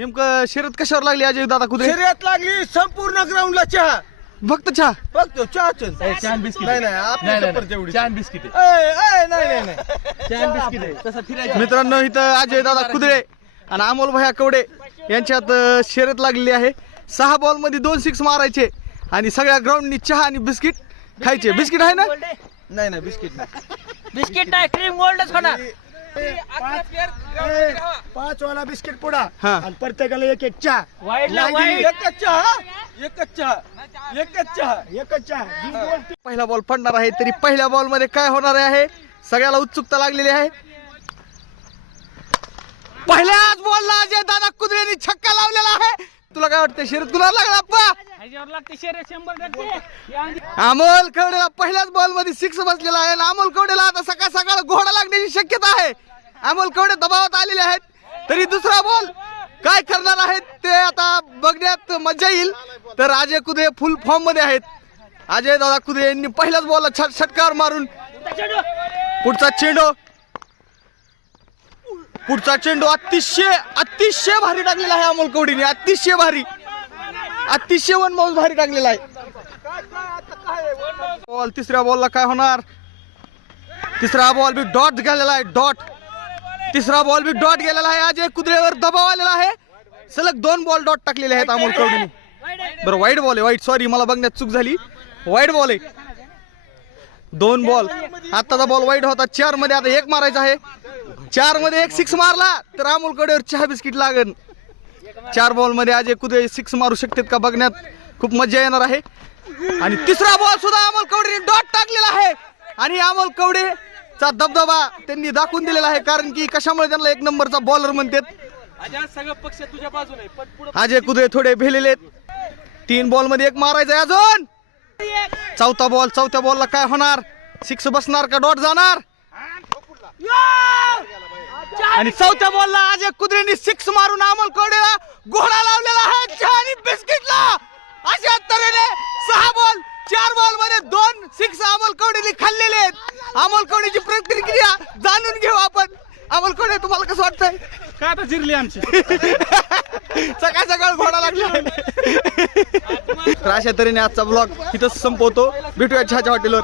नेमकं शर्यत कशावर लागली अजय दादा कुत्रे? शर्यत लागली संपूर्ण ग्राउंडला चहा. फक्त चहा. फक्त चहाच. छान बिस्किट नाही नाही आपली सफर तेवढी. छान बिस्किट नाही नाही नाही छान बिस्किट आहे तसं फिरायचं. मित्रांनो इथं अजय दादा कुदळे आणि अमोल भैया कवडे यांच्यात शर्यत लागलेली आहे. 6 बॉल मध्ये 2 सिक्स मारायचे आणि सगळ्या ग्राउंडनी चहा आणि बिस्किट खायचे. बिस्किट आहे ना? नाही नाही बिस्किट नाही. बिस्किट नाही क्रीम गोल्डच होणार. 5 वाला बिस्किट पुडा हा. आणि प्रत्येकाला एक एक चहा. वाईडला वाईड. एकच चहा. एकच चहा. एकच चहा. एकच चहा. पहिला बॉल पडणार आहे. तरी पहिल्या बॉल मध्ये काय होणार आहे सगळ्याला उत्सुकता लागलेली आहे. पहिल्याच बॉलला अजय दादा कुदळेंनी छक्का लावलेला आहे. तुला काय वाटतं शर्यत कुणाला लागला अप्पा? ह्याच्यावर लागते शर्यत 100%. अमोल कवडेला पहिल्याच बॉल मध्ये 6 बसलेला आहे आणि अमोल कवडेला आता सकाळ सकाळ घोडा लागण्याची शक्यता आहे. अमोल कवडे दबावात आलेले आहेत. तरी दुसरा बॉल काय करणार आहेत ते आता बघण्यात मजा येईल. तर अजय कुदळे फुल फॉर्म मध्ये आहेत. अजय दादा कुदळे यांनी पहिल्याच बॉलला षटकार मारून पुढचा चेंडू अतिशय भारी टाकलेला आहे अमोल कवडेने. अतिशय वन माऊस भारी टाकलेला आहे. बॉल तिसऱ्या बॉलला काय होणार? तिसरा बॉल बी डॉट गेलेला आहे. तिसरा बॉल बी डॉट गेलेला आहे. अजय कुदळेवर दबाव आलेला आहे. सलग 2 बॉल डॉट टाकलेले आहेत अमोल कवडेने. बरं वाईट बॉल आहे. वाईट सॉरी मला बघण्यात चूक झाली. वाईट बॉल आहे. 2 बॉल. आताचा बॉल वाईट होता. 4 मध्ये आता 1 मारायचा आहे. 4 मध्ये 1 सिक्स मारला तर अमोल कवडेवर चहा बिस्किट लागेल. 4 बॉल मध्ये अजय कुदळे 6 मारू शकतात का बघण्यात खूप मजा येणार आहे. आणि तिसरा बॉल सुद्धा अमोल कवडेने डॉट टाकलेला आहे. आणि अमोल कवडेचा दबदबा त्यांनी दाखवून दिलेला आहे. कारण की कशामुळे त्यांना 1 नंबरचा बॉलर म्हणतात. सगळं पक्ष तुझ्या बाजूने अजय कुदळे थोडे भेलेले आहेत. 3 बॉल मध्ये 1 मारायचा आहे अजून. चौथ्या बॉलला काय होणार? 6 बसणार का डॉट जाणार? आणि चौथ्या बॉलला अजय कुदळेंनी 6 मारून अमोल कवडेला घोडा लावलेला आहे. चहा आणि बिस्किटला. अशा तऱ्हेने 6 बॉल 4 बॉल मध्ये 2 सिक्स अमोल कवडेने खाल्लेले आहेत. अमोल कवडेची प्रतिक्रिया जाणून घेऊ आपण. अमोल कवडे तुम्हाला कसं वाटतंय? काय आता जिरली आमची सकाळ घोडा लागला. तर अशा तऱ्हेने आजचा ब्लॉग इथंच संपवतो. भेटूया चहाच्या हॉटेलवर.